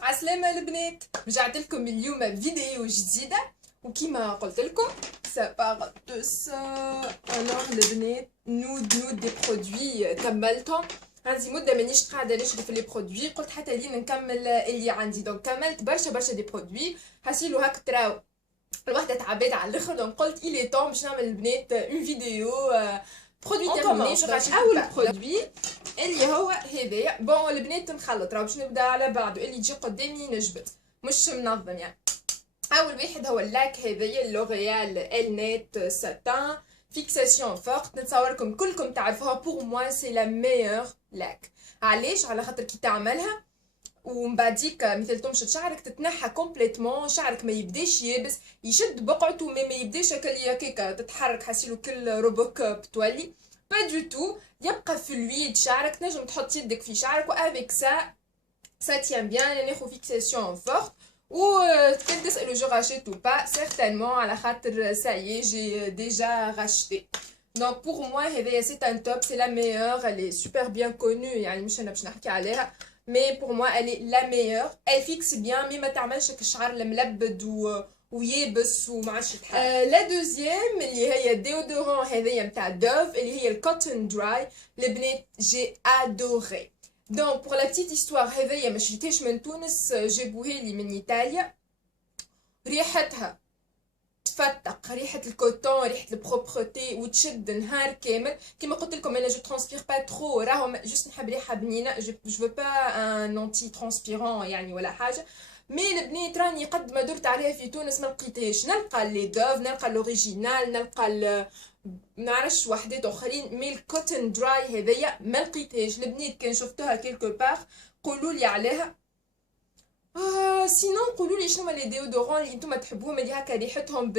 عسلامة البنات، رجعت لكم اليوم فيديو جديدة وكيما قلت لكم ça part de ça. alors البنات نود دي برودوي كملتهم. عندي مدة مانيش قاعدة نشري في لي برودوي، قلت حتى لين نكمل اللي عندي، دونك كملت برشا دي برودوي. حاسيلو هاك تراو الوحدة تعبت على الاخر، دونك قلت إلي طون باش نعمل البنات اون فيديو برودوي تيرميني. اول برودوي اللي هو هذايا. بون البنات نخلط، راه باش نبدا على بعضه اللي يجي قدامي نجبد مش منظم يعني. اول واحد هو اللاك هذايا لوريال النيت ساتان فيكساسيون فورت. نتصوركم كلكم تعرفوها، بور موا سي لا ميور لاك. علاش؟ على خاطر كي تعملها ومن بعديك مثل تمشط شعرك تتنحى كومبليتمون، شعرك ما يبداش يابس، يشد بقعته ما يبداش هكاكا تتحرك حاسيلو كل روبوك بتولي با دو تو، يبقى فلويد شعرك. تنجم تحط يدك في شعرك وافيك سا تيان بيان. انا ناخذ فيكساسيون فورت و كان تسالوا جو راشيت او با سيغتانمون على خاطر سايي جي ديجا راشتي. دونك بور موا هذايا سي ان توب، سي لا ميور، elle est super bien connue يعني مش انا باش نحكي عليها، مي بور موا elle est la meilleure. elle fixe bien مي ما تعملش الشعر الملبد ويابس وما عادش تحل. لا دوزيام اللي هي ديودورون هذايا نتاع دوف اللي هي الكوتون دراي. البنات جي ادوري. دونك بور لا بتيت هيستوار هذايا ما شريتهاش من تونس، جابوها لي من ايطاليا. ريحتها تفتق، ريحه الكوتون، ريحه البروبرتي وتشد نهار كامل. كيما قلت لكم انا جو ترانسبير با ترو، راهو جوست نحب ريحه بنينه، جو فو با ان انتي ترانسبيرون يعني ولا حاجه. مي البنات راني قد ما درت عليها في تونس ما لقيتهاش، نلقى لي دوف، نلقى الاوريجينال، نلقى نعرفش وحدات اخرين، مي الكوتن دراي هذيا ما لقيتهاش. البنات كان شفتوها كيلكو بار قولوا لي عليها. سينون قولوا لي شنو لي ديودورون اللي انتم تحبوهم اللي هكا ريحتهم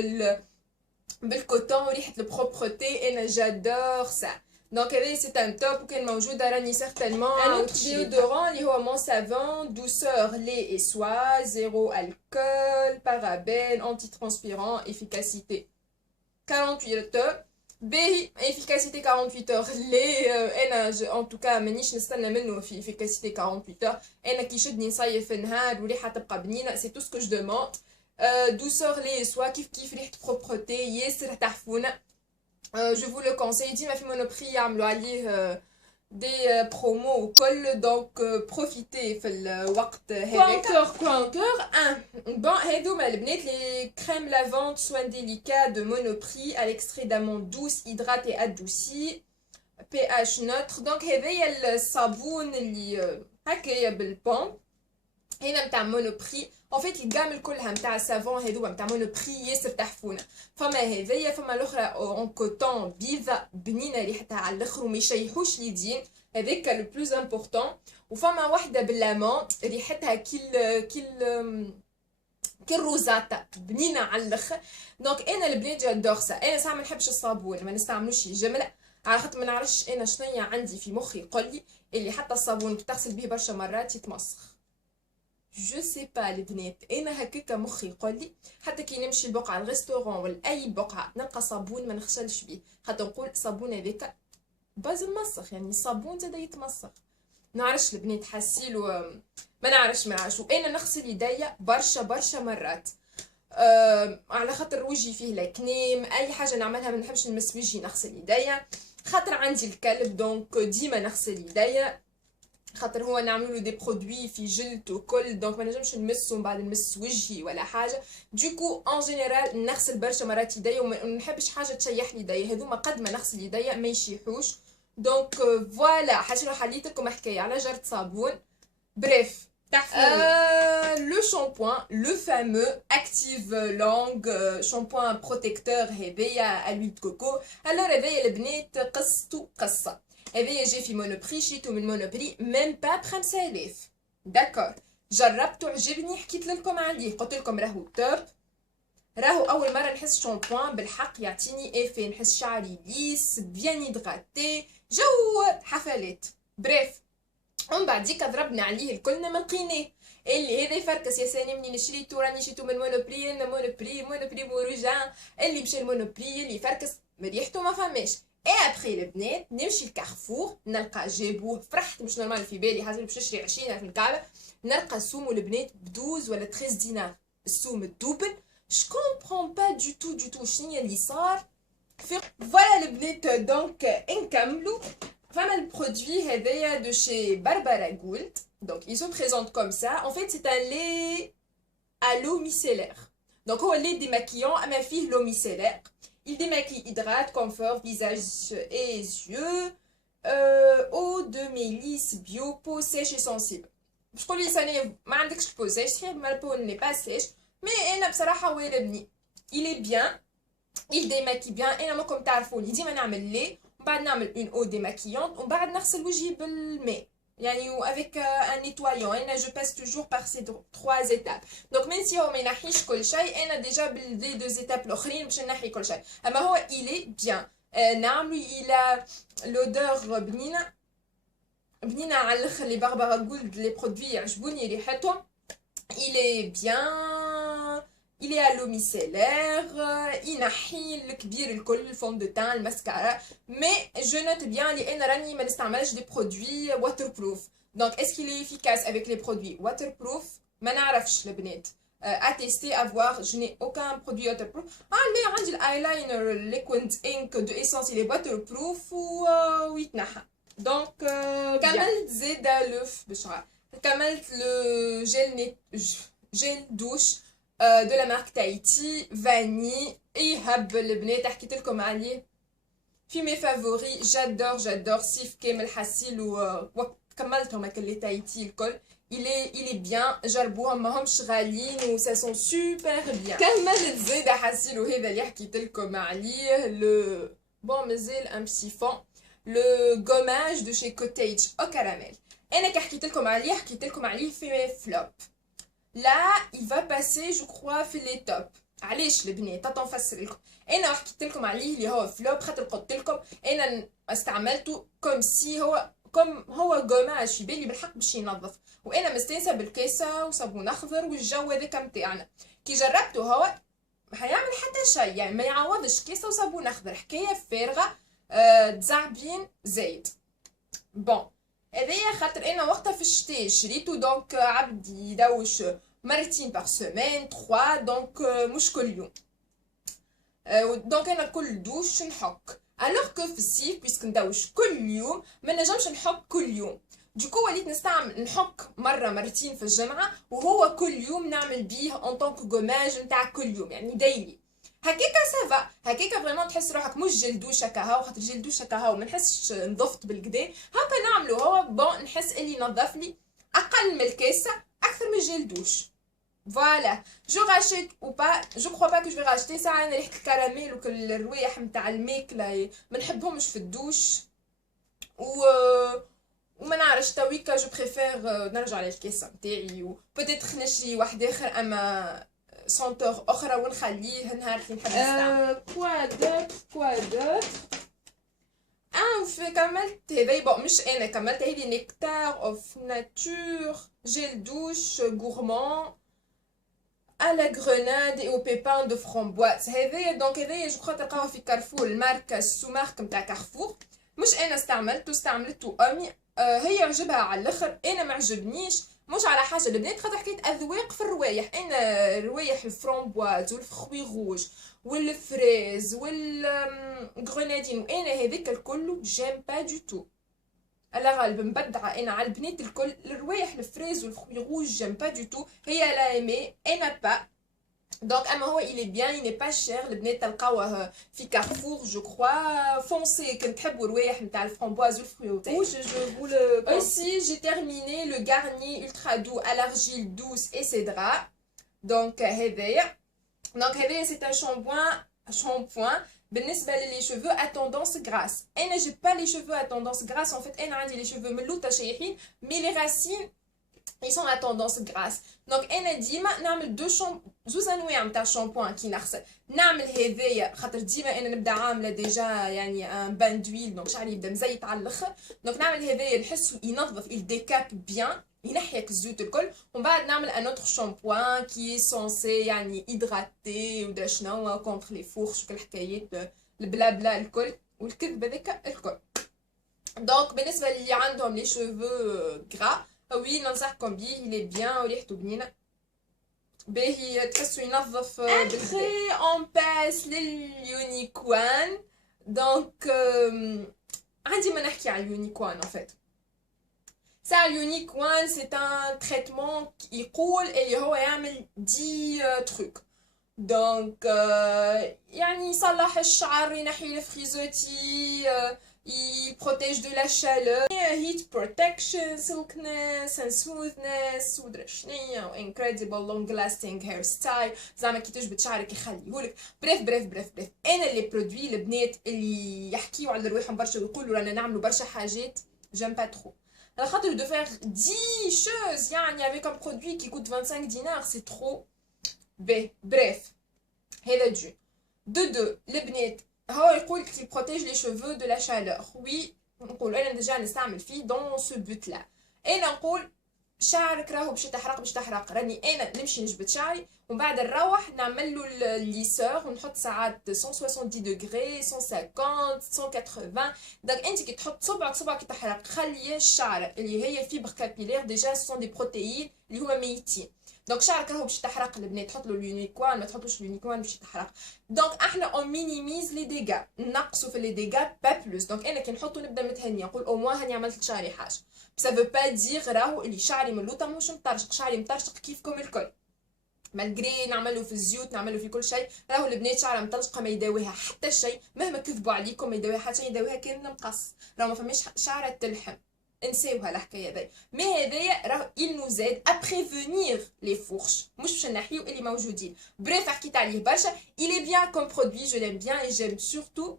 بالكوتون وريحه البروبرتي. انا جادور سا. دونك هذا سي ان توب، وكان موجوده راني سيغتانمون. ان ديودورون اللي هو مون سافون دوسور لي اي سوا، زيرو الكول، بارابين، انتي ترانسبيرون، افيكاسيتي 48 heures. باهي افيكاسيتي 48 heures لي انا ان توكا مانيش نستنى منه في افيكاسيتي 48 heures. انا كي يشدني نصيف النهار وريحه تبقى بنينه، سي تو سكو جو دوموند. دوسور لي سوا كيف ريحه بروبرتي ياسر تحفونه. جو فو لو كونساي، ديما في مونوبري يعملوا عليه دي برومو وكل، دونك بروفيتي في الوقت هذاك. كوا انكور بون هادوما البنات لي كريم لافونت سوان ديليكا دو مونوبري à l'extrait d'amande douce hydrate et adouci pH neutre. دونك هذايا الصابون اللي هكايا بالبوم هنا نتاع مونوبري. ان فيت الجام كلها نتاع السافون هذوما نتاع مونوبري ياسر تحفونه. فما هذايا، فما الاخرى اون كوتون بيضه بنينه ريحتها على الاخر وما يشيحوش اليدين، هذاك لو بلوز امبورطون. وفما واحده باللامون ريحتها كل روزاتا بنينه على الاخر. دونك انا البنات جادور سا. انا ساعه ما نحبش الصابون، ما نستعملوش جمله على خاطر ما نعرفش انا شنيا عندي في مخي يقول لي اللي حتى الصابون كي تغسل به برشا مرات يتمسخ. جو سي با البنات، انا هكاكا مخي يقول لي حتى كي نمشي لبقعه الريستورون ولا اي بقعه نلقى صابون ما نغسلش بيه، حتى نقول الصابون هذاك باز مسخ، يعني الصابون زاد يتمسخ. نعرفش البنات حاسيلو ما نعرفش وانا نغسل يديا برشا مرات. على خاطر وجهي فيه لاكنيم، اي حاجه نعملها ما نحبش نمس وجهي نغسل يديا، خاطر عندي الكلب دونك ديما نغسل يديا، خاطر هو نعملوا دي برودوي في جلد وكل، دونك ما نجمش نمسو من بعد نمس وجهي ولا حاجه. دوكو ان جينيرال نغسل برشا مرات يديا وما نحبش حاجه تشيح لي يديا، هذوما قد ما نغسل يديا ما يشيحوش. دونك فوالا حليت لكم حكايه على جرد صابون. بريف le shampoing, le fameux Active Long shampoing protecteur هذايا à l'huile de coco. alors هذايا البنات قصته قصه. هذايا جا في مونوبري، شريتو من مونوبري ميم با ب 5000. داكور جربته عجبني، حكيت لكم عليه قلت لكم راهو توب. راهو اول مره نحس شامبوان بالحق يعطيني ايفي، نحس شعري ليس بيان هيدغاتي، جو حفلات. بريف ومن بعديك ضربنا عليه الكلنا ما لقيناه. اللي هذا يفركس يا ساني منين شريتو، راني شريتو من مونوبري موروجان. اللي مشى المونوبري اللي يفركس ريحته ما فماش، اي ابخي البنات نمشي الكارفور نلقى جابوه فرحت مش نورمال في بالي حاجه باش نشري 20 في الكعبه نلقى السوم البنات ب 12 ولا 13 دينار السوم الدوبل جو كومبرون با دو تو شنو اللي صار فوالا البنات دونك نكملوا فما البرودوي هذايا دو شي باربارا جولد دونك ils se présentent comme ça en fait c'est un lait à l'eau micellaire donc هو اللي démaquillant اما فيه l'eau micellaire il démaquille, hydrate, confort, visage et yeux. Eau de mélisse bio, peau sèche et sensible. Je crois que ça n'est pas de peau sèche, ma peau n'est pas sèche. Mais elle a بصراحة ويلبني. Il est bien, il démaquille bien. Et moi comme تعرفوا لي ديما نعمل لي وبعد نعمل une eau démaquillante وبعد نغسل وجهي بالماء. يعني avec un nettoyant انا je passe toujours par ces 3 étapes donc même si هو ما ينحيش كل شيء انا ديجا باللي 2 étapes الاخرين باش نحي كل شيء اما هو il est bien نعملو il a l'odeur بنينه على الاخر لي باربارا جولد لي برودوي يعجبوني ريحتهم il est bien il est à l'eau micellaire ينحي الكبير الكل الفوم دو تان الماسكارا mais je note bien لي انا راني ما نستعملش دي برودوي waterproof donc est-ce qu'il est efficace avec les produits waterproof ما نعرفش البنات à tester à voir je n'ai aucun produit waterproof اللي عندي الايلاينر liquid ink de essence il est waterproof ويتنحى donc كملت زيادة لوف بشعر كملت لو جيل دوش de la marque Tahiti vanille يهب البنات حكيت لكم عليه في مي فافوري جادور سيف كامل حسيل وكملتهم هكا لي تايتي الكل il est bien جربوهم ماهمش غاليين و ça sent super bien كملت زيادة حسيل وهذا اللي حكيت لكم عليه لو بون مازال ان بتي فون لو gommage de chez Cottage au caramel انا كي حكيت لكم عليه في مي فلوب là il va passer je crois في لي توب علاش البنات تنفسر لكم انا حكيت لكم عليه اللي هو فلوب خاطر قلت لكم انا استعملته كوم سي هو غوماج في بالي بالحق باش ينظف وانا مستانسه بالكاسه وصابون اخضر والجو هذاك نتاعنا كي جربته هو ما حيعمل حتى شيء يعني ما يعوضش كاسه وصابون اخضر حكايه فارغه تزعبين زايد بون هذايا خاطر انا وقتها في الشتاء شريته دونك عبدي يدوش مرتين باغ سيمين 3 دونك مش كل يوم دونك انا كل دوش نحك الوغ كو في الصيف بيسك ندوش كل يوم ما نجمش نحك كل يوم دوكو وليت نستعمل نحك مره مرتين في الجمعه وهو كل يوم نعمل بيه اون طونك غوماج نتاع كل يوم يعني دايلي هكاكا سافا هكاكا فريمون تحس روحك مش جل دوش هكا خاطر جل دوش هكا ما نحسش نظفت بالكدا هكا نعملو هو بون نحس اللي نظف لي اقل من الكاسه اكثر من جل دوش فوالا جو راشيت او با جو كخوا با كو جو راشيتي ساعه انا ريحه الكراميل وكل الروايح نتاع الماكله ما نحبهمش في الدوش وما نعرفش تويكا جو بريفير نرجع للكاسه نتاعي و بوتيتر نشري واحد اخر اما سونتور اخرى ونخليه نهار اللي نحب نستعمل كوا دوت في كملت هذي بون مش انا كملت هذي نيكتار اوف ناتور جيل دوش غورمون à la grenade et au pépin de framboise هذايا دونك هذايا جو كخوا تلقاوها في كارفور الماركه السو مارك نتاع كارفور مش انا استعملته امي هي عجبها على الاخر انا ما عجبنيش مش على حاجه البنات خاطر حكايه اذواق في الروايح انا روايح الفرامبواز والفخوي روج والفريز والغرنادين وانا هذاك الكل جيم با دو تو على غالب مبدعه انا على البنات الكل الروايح الفريز والفخوي روج جيم با دو تو هي لا ايمي انا با دونك اما هو il est bien il n'est pas cher البنات تلقاوه في كارفور جو كخوا فونسي كنت تحبوا الروايح نتاع الفرامبواز والفروي Rouge, je vous le... aussi j'ai terminé le Garnier ultra doux à l'argile douce et cédra donc هذايا c'est un shampoing بالنسبه للي cheveux à tendance grasse انا j'ai pas les cheveux à tendance grasse en fait انا عندي les cheveux ملوطه شايحين mais les racines ils sont à tendance grasse donc انا ديما نعمل زوز انواع نتاع شامبوان كي نغسل نعمل هذايا خاطر ديما انا نبدا عامله ديجا يعني ان بان دويل دونك شعري يبدا مزيت على الاخر دونك نعمل هذايا نحسو ينظف يديكاب بيان ينحيك الزيوت الكل ومن بعد نعمل ان اوتر شامبوان كي سونسي يعني هيدراتي ودرا شنو كونتر لي فورش وكل الحكايات البلا بلا الكل والكذب هذاك الكل. دونك بالنسبه اللي عندهم لي شوفو غرا وي ننصحكم بيه، يلي بيان وريحته بنينه باهي تحسو ينظف بالكدا. après on passe لليونيكوان. دونك عندي ما نحكي على اليونيكوان en fait. ça اليونيكوان c'est un traitement يقول اللي هو يعمل 10 trucs. دونك يعني يصلح الشعر، ينحي الفريزوتي، il protège de la chaleur، heat protection، silkiness and smoothness، ودرا شنيا، و incredible long lasting hair style، زعما كي تجبد شعرك يخليهولك. بريف انا لي برودوي البنات اللي يحكيو على رواحهم برشا ويقولوا رانا نعملوا برشا حاجات جيم با ترو، على خاطر دو فير 10 choses يعني avec un produit qui coûte 25 dinars c'est trop. بريف هذا دو البنات هو يقول كي بروتيج لي شوفو دو لا شالور. وي نقول انا ديجا نستعمل فيه دون سو بوت لا. انا نقول شعرك راهو باش تحرق راني انا نمشي نجبد شعري ومن بعد نروح نعمل له الليسور ونحط ساعات 170 دوغري 150 180. دونك انت كي تحط صبعك تحرق خلي الشعر اللي هي فيبر كابيلير ديجا سون دي بروتيين اللي هما ميتين. دونك شعرك راهو باش تحرق البنات، تحط له اليونيكوان ما تحطوش اليونيكوان باش تحرق. دونك احنا اون مينيميز لي ديغا، نقصوا في لي ديغا با بلوس. دونك انا كي نحطو نبدا متهنيه نقول او موان هاني عملت لشعري حاجه، سا فو با دير راهو اللي شعري من اللوطه ماهوش مطرشق، شعري مطرشق كيفكم الكل مالغري نعملو في الزيوت نعملو في كل شيء. راهو البنات شعرها مطرشقه ما يداويها حتى شيء، مهما كذبوا عليكم ما يداويها حتى شيء، يداويها كان مقص. راهو ما فماش شعره تلحم، نساوها الحكايه هذي. مي هذايا راه il nous aide à prévenir les fourches، مش باش نحيو اللي موجودين. بريف حكيت عليه برشا. il est bien comme produit، je l'aime bien et j'aime surtout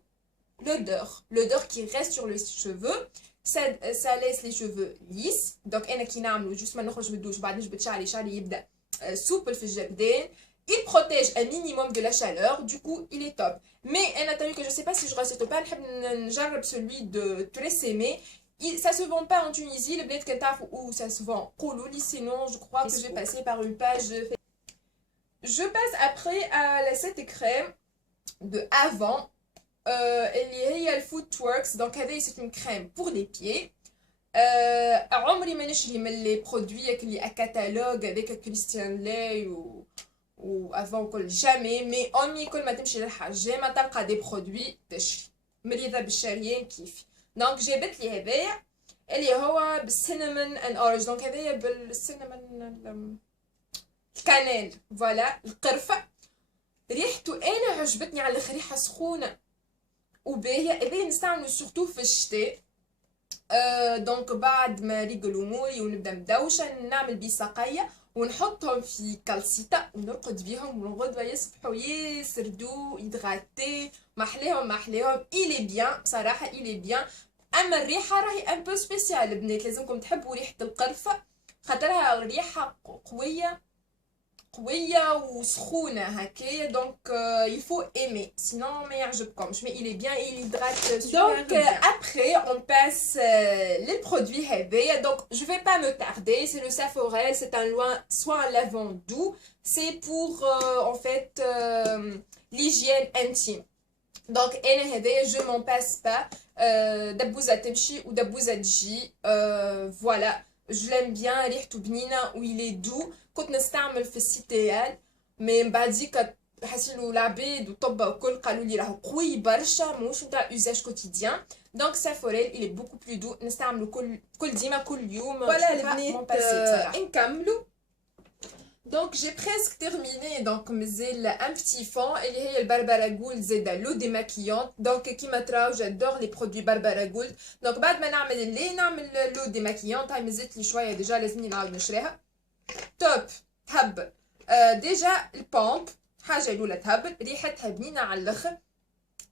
l'odeur qui reste sur les cheveux. ça laisse les cheveux lisses. دونك انا كي نعملو جوست ما نخرج من الدوش بعد نجبد شعري يبدا سوبل في الجبدان. il protège un minimum de la chaleur, du coup il est top. mais انا t'as vu que je sais pas si je reste pas نحب نجرب celui de Tresemme. Ça se vend pas en Tunisie, le bled Kentaf où ça se vend. Koulouli, sinon je crois que j'ai passé par une page. Je passe après à la cette crème de avant. Elle est Footworks, donc c'est une crème pour les pieds. عمري ما نشري من les produits اللي à catalogue avec Christian Ley ou avant كل jamais. mais أمي كل ما تمشي للحاجة ما تلقى des produits تشري مريضة بالشريان كيفي. دونك جابت لي هذايا اللي هو بالسينامون اند اورنج. دونك هذايا بالسينامون الكانيل فوالا القرفه. ريحته انا عجبتني على الاخر، ريحه سخونه وباهيه. هذايا نستعملو سورتو في الشتاء. دونك بعد ما ريق الاموري ونبدا مدوشه نعمل بيه ساقيه ونحطهم في كالسيتا ونرقد بيهم والغدوه يصبحوا ياسر دو هيدراتي. محلاهم il est bien بصراحه il est bien. اما الريحه راهي ان بو سبيسيال البنات، لازمكم تحبوا ريحه القرفه خاطرها ريحه قويه وسخونه هكايا. دونك il faut aimer sinon ما يعجبكمش. mais il est bien il hydrate super bien. donc après on passe les produits هذايا. donc je vais pas me tarder. c'est le Saforel, c'est un soin lavant doux. c'est pour en fait l'hygiène intime. دونك انا هذايا جو مون باس با. دبوزه تمشي ودبوزه تجي. فوالا جو لام بيان، ريحته بنينه و il est doux. كنت نستعمل في السيتيال مي من بعديك حسيلو العباد وطبه وكل قالوا لي راهو قوي برشا موش نتاع يوزاج كوتيديان. دونك سافوريل il est beaucoup plus doux. نستعملو كل ديما كل يوم. فوالا البنات نكملو. Donc j'ai presque terminé. donc مازال un petit fond اللي هي الباربارا جولد زاده لو ديماكيونت. donc كيما تراو جادور لي برودوي باربارا جولد. donc بعد ما نعمل اللي نعمل لو ديماكيونت. هاي مازالت لي شويه ديجا لازمني نعاود نشريها. توب تهبل. ديجا البومب حاجه الاولى تهبل، ريحتها بنينه على الاخر.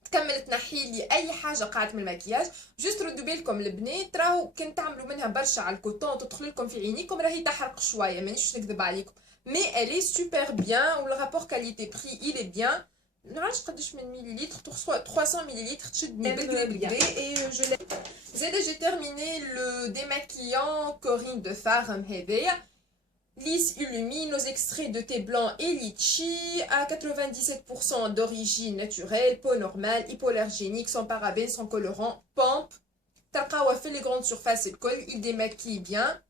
تكمل تنحي لي اي حاجه قاعده من المكياج. جوست ردوا بالكم البنات راهو كان تعملوا منها برشا على الكوتون تدخل لكم في عينيكم راهي تحرق شويه مانيش نكذب عليكم. mais elle est super bien. ou le rapport qualité-prix il est bien. نعرفش قداش من مليلتر، 300 مليلتر تشدني بالكدا. et je l'ai. j'ai terminé le démaquillant Corinne de Farm هذايا. lisse illumine aux extraits de thé blanc et litchi à 97% d'origine naturelle, peau normale, hypoallergénique, sans parabènes, sans colorant, pompe. تلقاوه في les grandes surfaces الكل. Il démaquille bien.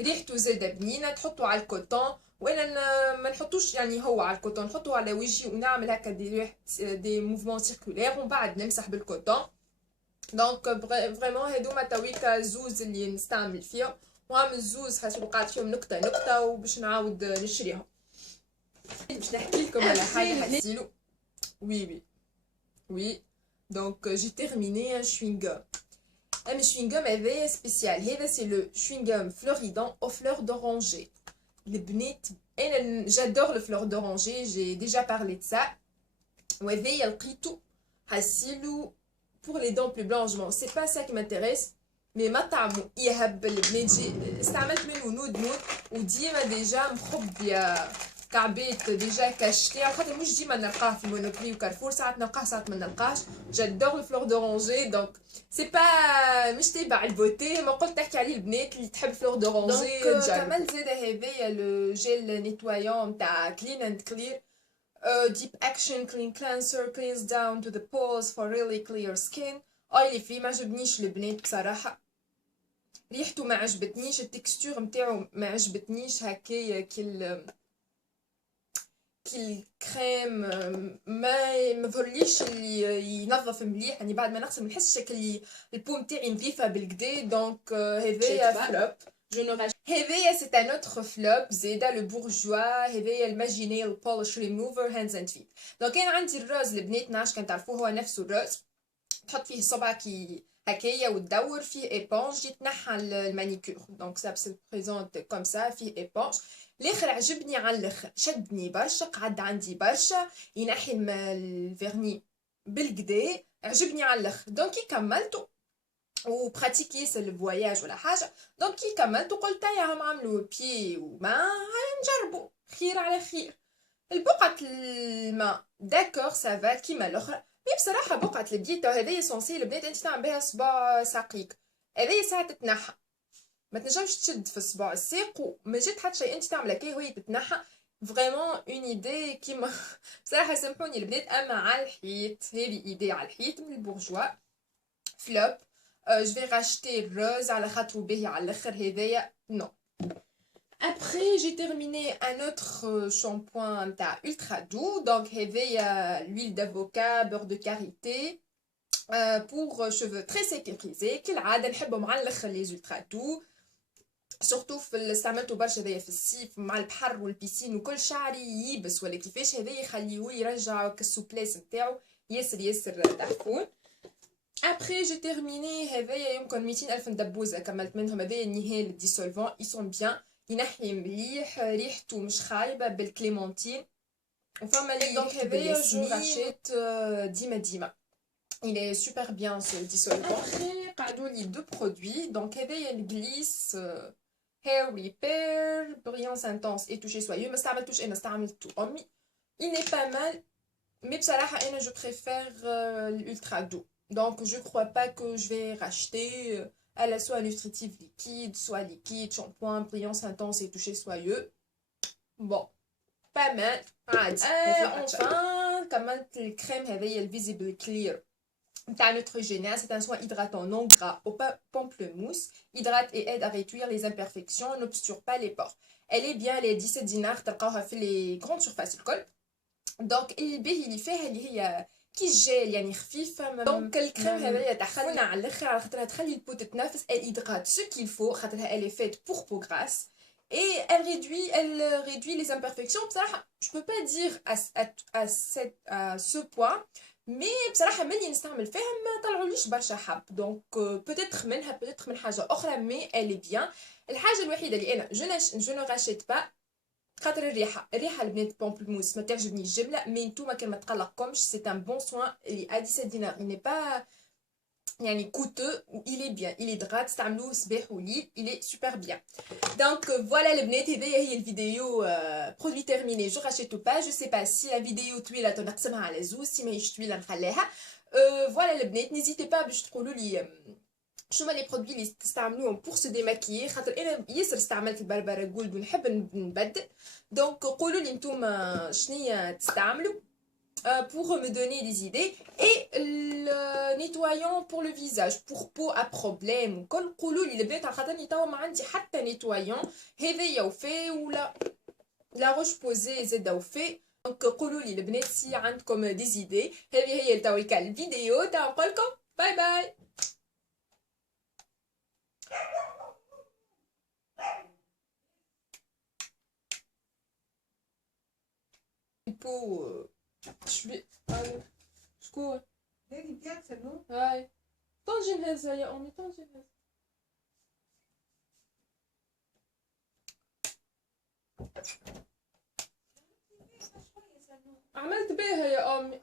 ريحته زاده بنينه. تحطوا على الكوتون، وانا ما نحطوش يعني هو على الكوتون، نحطوه على وجهي ونعمل هكا دي موفمون سيركولير ومن بعد نمسح بالكوتون. دونك فريمون هادوما تويكا زوز اللي نستعمل فيهم، وعامل زوز خاطر وقعت فيهم نكته نكته وباش نعاود نشريهم. باش نحكي لكم على حاجه هزيلو. وي دونك جي تيرميني ان شوينغوم. Un chewing-gum avait spécial. هذا c'est le chewing-gum Floridant aux fleurs d'oranger. البنات انا j'adore le fleur d'oranger, j'ai déjà parlé de ça. وهذايا لقيتو حسيلو pour les dents plus blanches. Bon, c'est pas ça qui m'intéresse, mais ما طعمو يهبل البنات. استعملت منه نود وديما ديجا مخبيه كعبيت ديجا كاشتي، على خاطر مش ديما نلقاه في مونوبري وكارفور، ساعات نلقاه ساعات ما نلقاهش. جادور الفلور دورانجي، دونك سي با مش تبع البوتي، ما قلت تحكي عليه البنات اللي تحب فلور دورانجي. دونك كمان زاد هذايا لو جيل نيتوايون نتاع كلين اند كلير deep action clean cleanser cleans down to the pores for really clear skin. اللي فيه ما عجبنيش البنات بصراحه، ريحته ما عجبتنيش، التكستور نتاعو ما عجبتنيش هكايا كي الكريم ما ظهرليش اللي ينظف مليح. يعني بعد ما نغسل ما نحسش شكل البو نتاعي نظيفه بالكدا. دونك هذايا فلوب. هذايا سي ان اوتر فلوب زاده لو بورجوا. هذايا الماجينيل بولش ريموفر هاندز اند فيت. دونك انا عندي الروز البنات نعرفش كان تعرفوه، هو نفسه الروز، تحط فيه صبعك هكايا وتدور فيه ايبونج يتنحى المانيكور. دونك سا سي بريزونت كوم سا فيه ايبونج. الاخر عجبني على الاخر، شدني برشا، قعد عندي برشا، ينحي الفيرني بالكدا، عجبني على الاخر. دونك كملته وبراتيكي سي الفواياج ولا حاجه. دونك كملت وقلت يا هم عملوا بي وما هاي نجربوا، خير على خير. البقعه الماء داكور سافا كيما الاخرى، مي بصراحه بقعه البيت هذايا سونسي البنات انت تعمل بها صباع ساقيك، هذايا ساعه تتنحى، ما تنجمش تشد في الصباع الساق وما جات حتى شيء انت تعمل هكا وهي تتنحى. فريمون اون ايدي كيما بصراحه سامحوني البنات، اما على الحيط هذه ايدي على الحيط من البورجوا فلوب. جو في راشتي الروز على خاطر باهي على الاخر هذايا نو. Après, j'ai terminé un autre shampoing ultra doux. Donc, l'huile d'avocat, beurre de karité pour cheveux très secs et frisés. كالعادة نحبهم على الاخر les ultra doux. سورتو في استعملته برشا هذايا في الصيف مع البحر والبيسين وكل شعري يبس ولا كيفاش، هذايا يخليوه يرجع كالسوبليس نتاعو ياسر تحفون. Après j'ai terminé هذايا يمكن 200,000 ندبوزه كملت منهم. هذايا النهال الديسولفون يسون بيان، ينحي مليح، ريحته مش خايبه بالكليمونتين وفما لي دونك هذايا جو راشيت ديما. Il est super bien ce dissolvant. Après قعدوا لي دو برودوي. دونك هذايا الجليس hair repair brillance intense et toucher soyeux. ما استعملتوش انا، استعملته امي. il n'est pas mal mais بصراحه انا je préfère l'ultra doux. Donc je crois pas que je vais racheter elle a soit nutritive liquide, soit liquide, shampoing, brillance intense et toucher soyeux. Bon, pas mal. Enfin, كمان الكريم هذايا الفيزيبل كلير نتاع Neutrogena. C'est un soin hydratant non gras au pamplemousse. Hydrate et aide à réduire les imperfections, n'obsture pas les pores. Elle est bien, elle est 17 dinars, تلقاوها في les grandes surfaces الكل. دونك الباهي اللي فيها اللي هي كي الجيل يعني خفيفه. دونك الكريم هذايا تخلينا على الاخر على خاطرها تخلي البو تتنفس. elle hydrate ce qu'il faut خاطرها elle est faite pour peau grasse et elle réduit les imperfections. بصراحه je peux pas dire à ce point, mais بصراحه ملي نستعمل فيها ما طلعوليش برشا حب. دونك peut-être منها peut-être من حاجه اخرى mais elle est bien. الحاجه الوحيده اللي انا جو نو راشيت با خاطر الريحه البنات بومبلموس ما تعجبنيش الجبله. مي نتوما كان ما تقلقكمش سي ان بون سوان اللي ا 17 دينار. il n'est pas يعني coûteux و il est bien, il hydrate. استعملوه صباح وليل, il est super bien. donc voilà البنات, هذايا هي الفيديو برودوي تيرميني. جو راشيتو با, جو سي با سي لا فيديو طويله نقسمها على زوج, سي ماهيش طويله نخليها. فوالا البنات, نيزيتي با باش تقولوا لي شو هما لي برودوي اللي تستعملوهم بور سو ديماكيي، خاطر انا ياسر استعملت البربرة جولد ونحب نبدل. دونك قولوا لي نتوما شنيا تستعملوا pour me donner des idées. Et le nettoyant pour le visage pour peau à problème وكل قولوا لي البنات على خاطرني توا ما عندي حتى نيتوايون هذايا وفي ولا لا روش بوزي زاده وفي. دونك قولوا لي البنات سي عندكم دي زيدي. هذه هي تويكا الفيديو تاع نقولكم باي باي. البو شبي شكون هذه بياك سنو هاي طنجن هذا يا امي طنجن هذا عملت بيها يا امي.